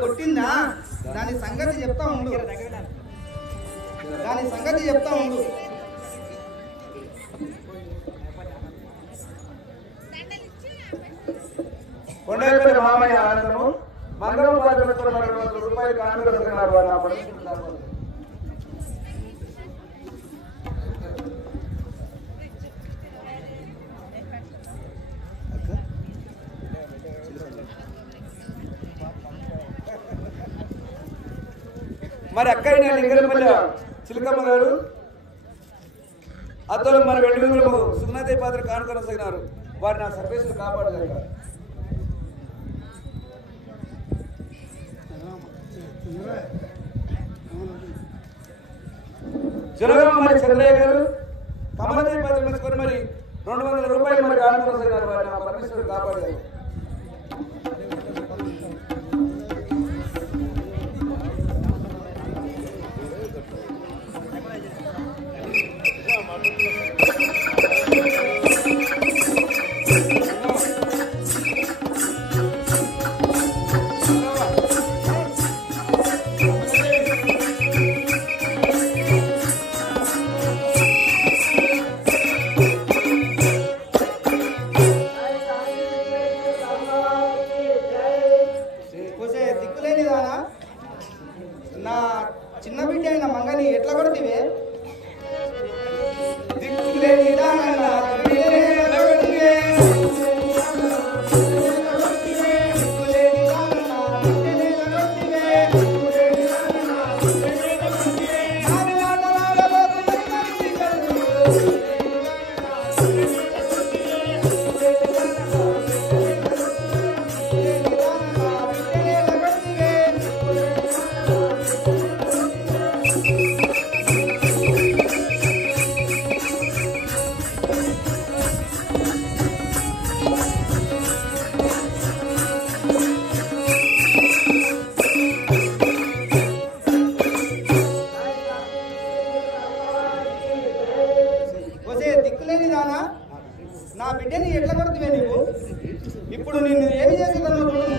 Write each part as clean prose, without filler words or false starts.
కొట్టిందా దాని సంగతి చెప్తా ఉండు కొండపల్లి మామయ్య ఆనందము మంగళం పాత్ర రూపాయలు కానుకలు మరి అక్కడి లింగరపల్లి చిలకమ్మ గారు అద్దలు మన వెండుగులు సున్నతి పాత్ర కానుకొనసాగినారు. వారు నా సర్వీసులు కాపాడగలరు. జనగమ్మ మరి చంద్రయ్య గారు కమలదేవి పాత్ర మెచ్చుకొని మరి 200 రూపాయలు మరి కానుకొనసాగినారు. వారు నా పరమేశ్వరుడు కాపాడగలరు. నా చిన్న బిడ్డ అయిన మంగని ఎట్లా కొడుతీవే దిక్కులేని దానా నా బిడ్డని ఎట్లా కొడుతువే నీవు? ఇప్పుడు నిన్ను ఏమి చేసేదన్నా చూడను.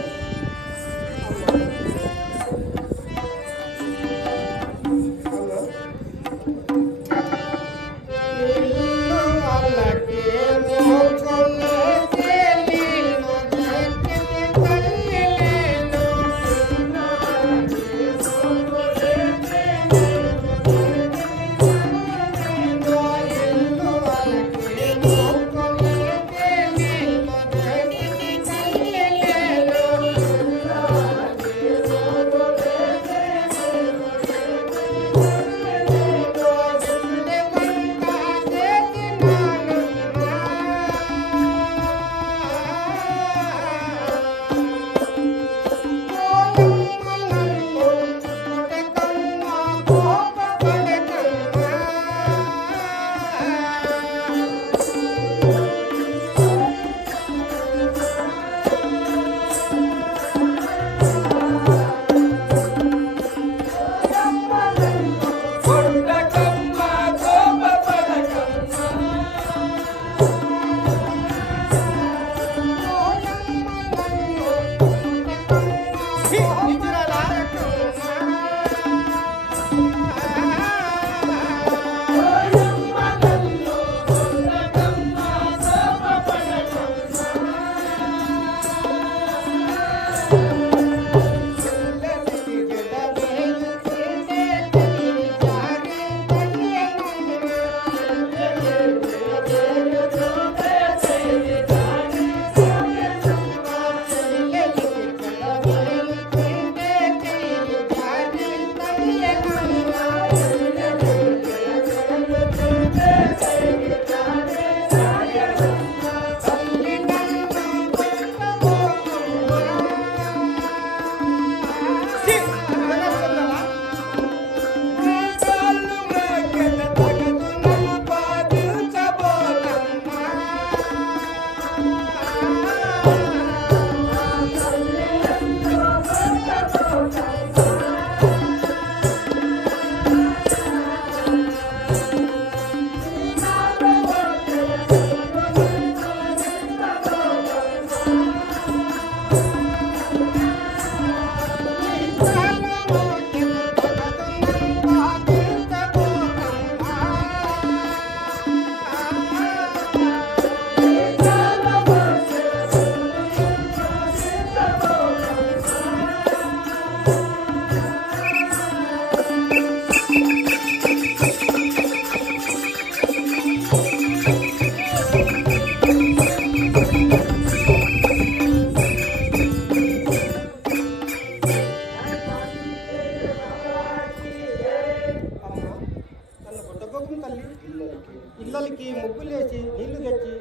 ఇళ్ళకి ముగ్గులు వేసి నీళ్లు తెచ్చి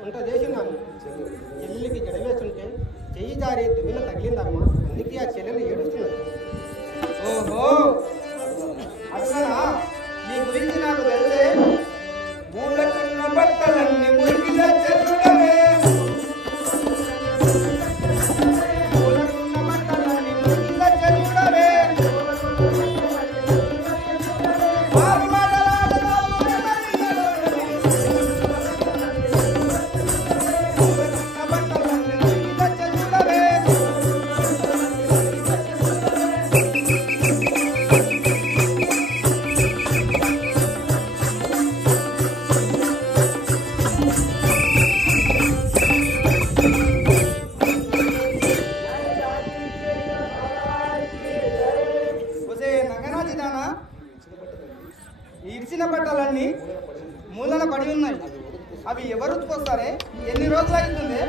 వంట చేసినాము. చెల్లెలికి గడవేస్తుంటే చెయ్యి జారి దువ్వెన తగిలిందమ్మా. అందుకే ఆ చెల్లెలు ఏడుస్తున్నది. ఓహో అట్లనా? నీ గురించి నాకు తెలిసే. మూలకున్న బట్టలన్నీ మురికిలో చెరువులవే. పూలకున్న బట్టలన్నీ మురికిలో చెరువులవే. మారు మాటలాడలో పూలకున్న బట్టలన్నీ మురికిలో చెరువులవే. నగరాజిదానా, ఇడిచిన బట్టలన్నీ మూలన పడి ఉన్నాయి. అవి ఎవరు ఉతుకొస్తారే? ఎన్ని రోజులు అవుతుంది?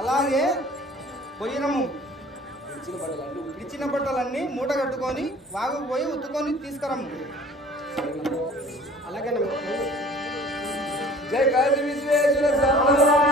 అలాగే పోయినము ఇచ్చిన బట్టలన్నీ మూట కట్టుకొని వాగుకు పోయి ఉత్తుకొని తీసుకురము. అలాగే జై కాశీ విశ్వేశ్వర